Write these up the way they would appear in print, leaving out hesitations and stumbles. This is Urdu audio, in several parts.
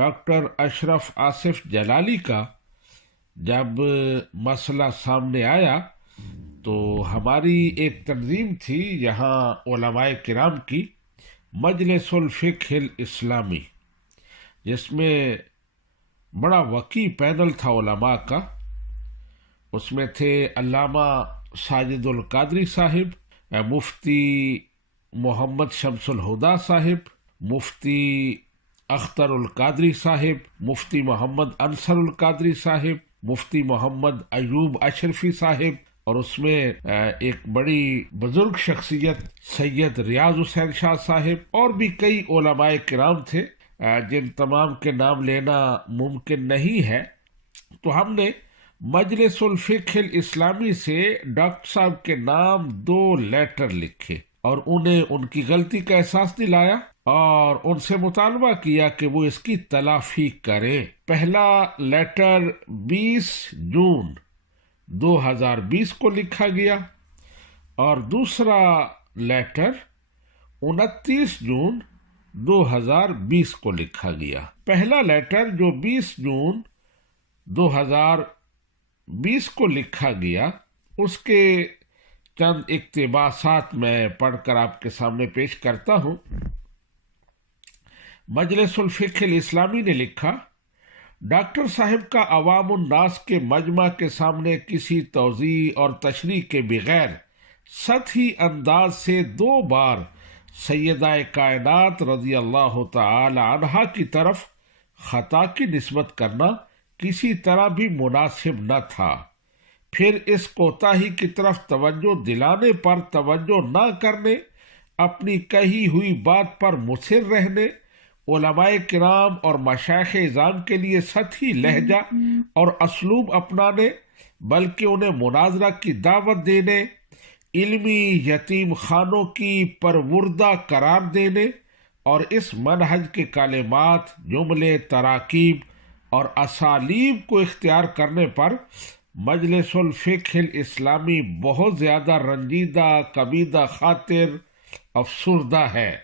ڈاکٹر اشرف آصف جلالی کا جب مسئلہ سامنے آیا تو ہماری ایک تنظیم تھی یہاں علماء کرام کی، مجلس الفقہ الاسلامی، جس میں بڑا وسیع پینل تھا علماء کا۔ اس میں تھے علامہ ساجد القادری صاحب، مفتی محمد شمس الہدیٰ صاحب، مفتی اختر القادری صاحب، مفتی محمد انصر القادری صاحب، مفتی محمد ایوب اشرفی صاحب، اور اس میں ایک بڑی بزرگ شخصیت سید ریاض حسین شاہ صاحب، اور بھی کئی علماء کرام تھے جن تمام کے نام لینا ممکن نہیں ہے۔ تو ہم نے مجلس الفقہ الاسلامی سے ڈاکٹر صاحب کے نام 2 لیٹر لکھے اور انہیں ان کی غلطی کا احساس دلایا اور ان سے مطالبہ کیا کہ وہ اس کی تلافی کریں۔ پہلا لیٹر 20 جون 2020 کو لکھا گیا اور دوسرا لیٹر 29 جون 2020 کو لکھا گیا۔ پہلا لیٹر جو 20 جون 2020 کو لکھا گیا، اس کے چند اقتباسات میں پڑھ کر آپ کے سامنے پیش کرتا ہوں۔ مجلس الفقہ الاسلامی نے لکھا، ڈاکٹر صاحب کا عوام الناس کے مجمع کے سامنے کسی توضیح اور تشریح کے بغیر سطحی انداز سے 2 بار سیدہ کائنات رضی اللہ تعالی عنہا کی طرف خطا کی نسبت کرنا کسی طرح بھی مناسب نہ تھا۔ پھر اس کوتاہی کی طرف توجہ دلانے پر توجہ نہ کرنے، اپنی کہی ہوئی بات پر مصر رہنے، علماء کرام اور مشائخ اعظام کے لیے سطحی لہجہ اور اسلوب اپنانے، بلکہ انہیں مناظرہ کی دعوت دینے، علمی یتیم خانوں کی پروردہ قرار دینے اور اس منہج کے کلمات، جملے، تراکیب اور اسالیب کو اختیار کرنے پر مجلس الفقہ الاسلامی بہت زیادہ رنجیدہ، کبیدہ خاطر، افسردہ ہے۔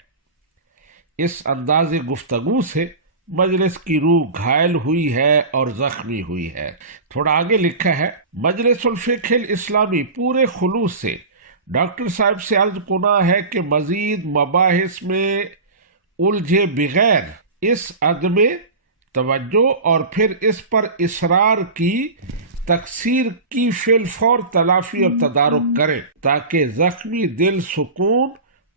اس انداز گفتگو سے مجلس کی روح گھائل ہوئی ہے اور زخمی ہوئی ہے۔ تھوڑا آگے لکھا ہے، مجلس الفقہ الاسلامی پورے خلوص سے ڈاکٹر صاحب سے عرض کناں ہے کہ مزید مباحث میں الجھے بغیر اس عدم توجہ اور پھر اس پر اصرار کی تقصیر کی فی الفور تلافی اور تدارک کریں تاکہ زخمی دل سکون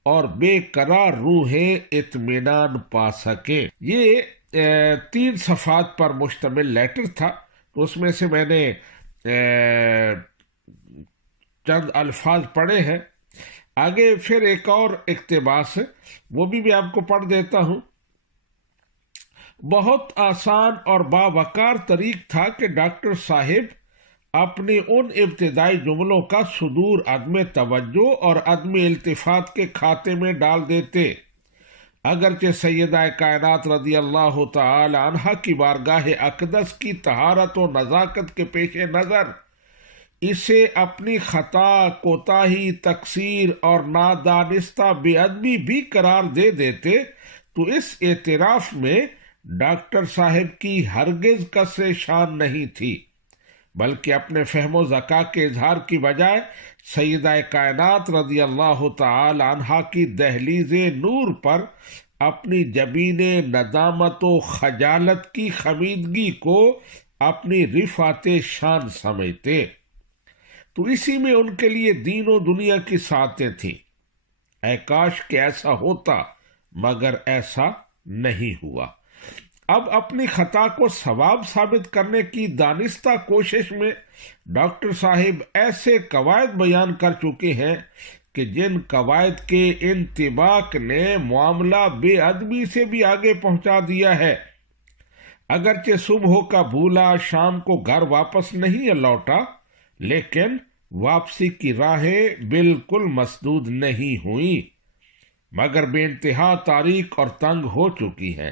اور بے قرار روحیں اطمینان پا سکیں۔ یہ 3 صفحات پر مشتمل لیٹر تھا، تو اس میں سے میں نے چند الفاظ پڑھے ہیں۔ آگے پھر ایک اور اقتباس ہے، وہ بھی میں آپ کو پڑھ دیتا ہوں۔ بہت آسان اور باوقار طریق تھا کہ ڈاکٹر صاحب اپنے ان ابتدائی جملوں کا صدور عدم توجہ اور عدم التفات کے کھاتے میں ڈال دیتے۔ اگرچہ سیدہ کائنات رضی اللہ تعالی عنہا کی بارگاہ اقدس کی طہارت و نزاکت کے پیش نظر اسے اپنی خطا، کوتاہی، تقصیر اور نادانستہ بے ادبی بھی قرار دے دیتے تو اس اعتراف میں ڈاکٹر صاحب کی ہرگز کسر شان نہیں تھی، بلکہ اپنے فہم و ذکا کے اظہار کی بجائے سیدہ کائنات رضی اللہ تعالی عنہا کی دہلیز نور پر اپنی جبین ندامت و خجالت کی خمیدگی کو اپنی رفعت شان سمجھتے، تو اسی میں ان کے لیے دین و دنیا کی سعادتیں تھیں۔ اے کاش کہ ایسا ہوتا، مگر ایسا نہیں ہوا۔ اب اپنی خطا کو ثواب ثابت کرنے کی دانستہ کوشش میں ڈاکٹر صاحب ایسے قواعد بیان کر چکے ہیں کہ جن قواعد کے انطباق نے معاملہ بے ادبی سے بھی آگے پہنچا دیا ہے۔ اگرچہ صبح کا بھولا شام کو گھر واپس نہیں لوٹا، لیکن واپسی کی راہیں بالکل مسدود نہیں ہوئیں، مگر بے انتہا تاریک اور تنگ ہو چکی ہیں۔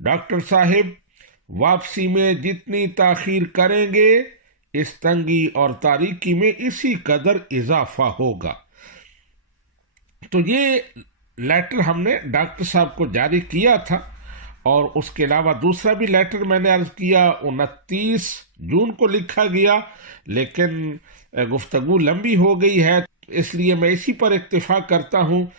ڈاکٹر صاحب واپسی میں جتنی تاخیر کریں گے، اس تنگی اور تاریکی میں اسی قدر اضافہ ہوگا۔ تو یہ لیٹر ہم نے ڈاکٹر صاحب کو جاری کیا تھا اور اس کے علاوہ دوسرا بھی لیٹر میں نے عرض کیا 29 جون کو لکھا گیا، لیکن گفتگو لمبی ہو گئی ہے، اس لیے میں اسی پر اکتفا کرتا ہوں